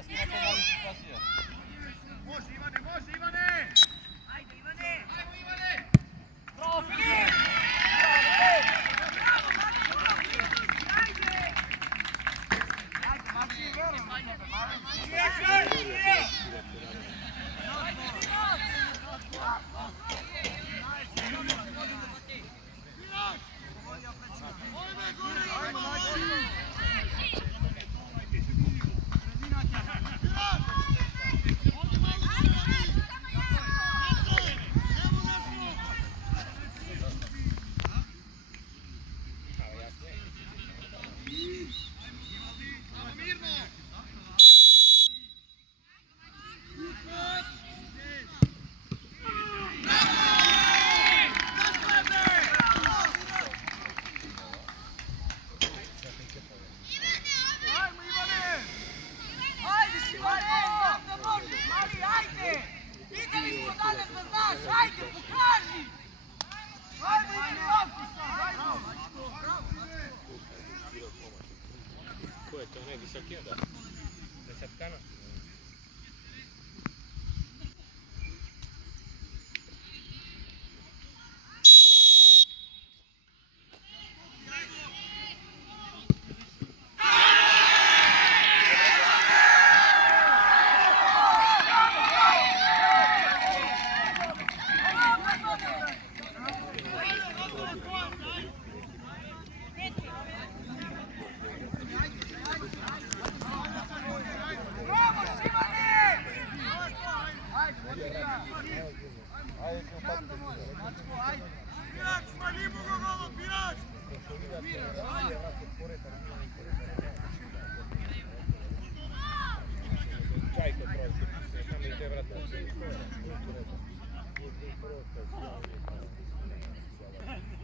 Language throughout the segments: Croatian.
Najesti na penali situacija. Može Ivane! Ajde Ivane! Ajmo Ivane! Bravo Filip! Bravo Maki! Ajde! Ajde Maki, verujem u tebe,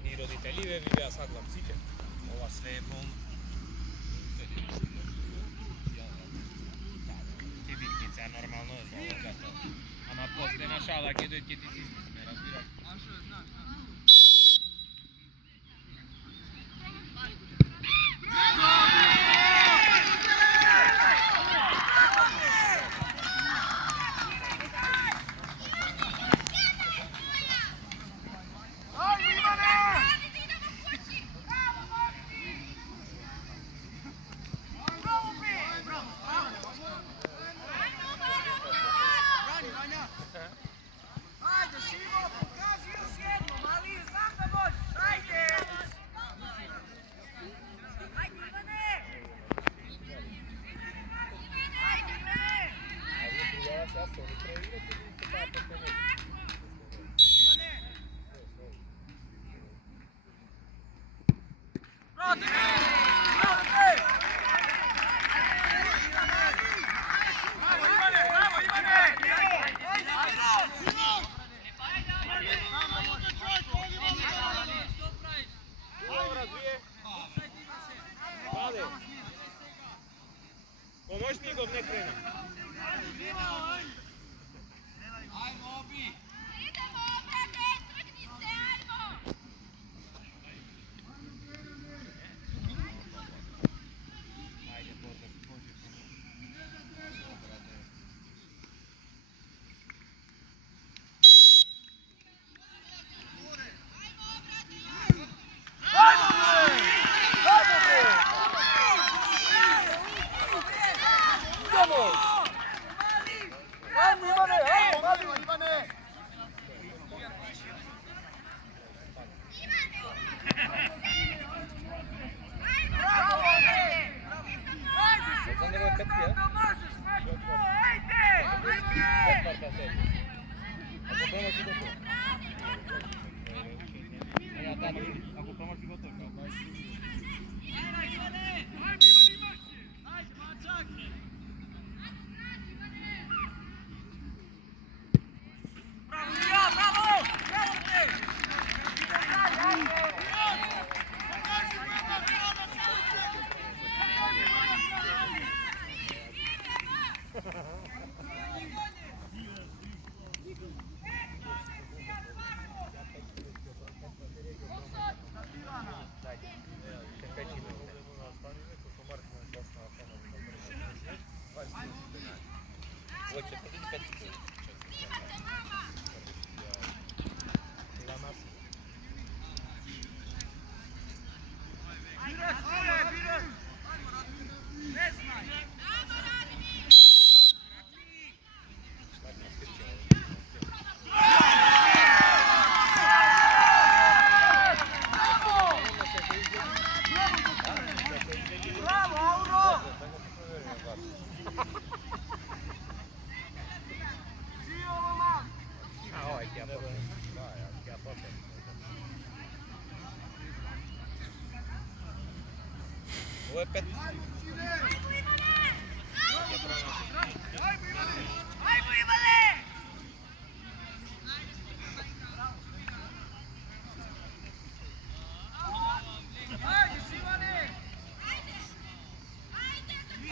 Ni roditelji ne vidijo sad lapsiće. Ova sve je polno. Ti viknica normalno je za ovoga to. Ama posle na šala gdje dojde ti si ne razbiraj. Pomoćnikov ne krene. Ajmo obi! Idemo, brate, trgni se, ajmo! Ajde, Bože. Ako promaši gotovo. Hoće protiv Peticu. Ne znaj! Bravo, Auro! Živio momak! A ovaj ti ja potem. Ovo je Peticu. Ajmo Ivane! Ajde Ivane!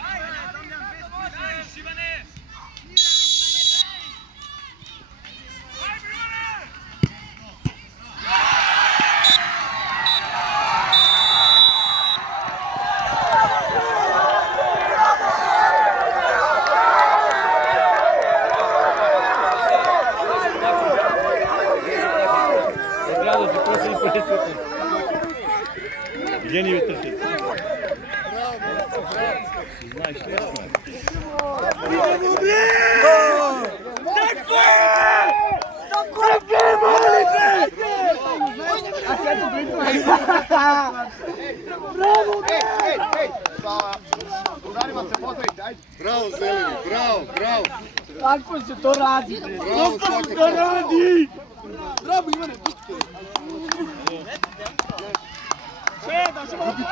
Ajde, Damljan, bez možeš Ivane! Ajde Ivane! Bravo, se prosim presutno. Gdje nije trčiti? Znaš što je? Bravo Zeleni, bravo, bravo. Kako se to radi? Bravo svakako. Bravo Ivane, pusti! Šeda,